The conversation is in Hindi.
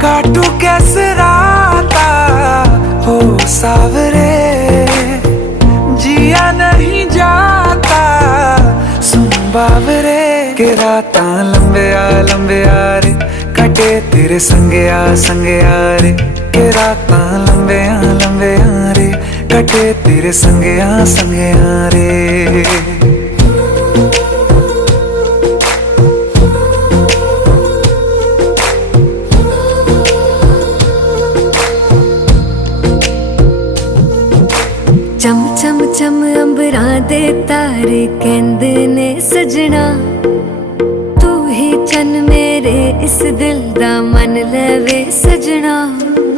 काटू कैसे राता हो सावरे, जिया नहीं जाता सुन बावरे। के राता लंबे आ रे, कटे तेरे संगे आ रे। के राता लंबे आ रे, कटे तेरे संगे आ रे। चम चम चम अंबरां दे तारे कहंदे ने सजना, तू ही चन मेरे इस दिल दा मन लवे सजना।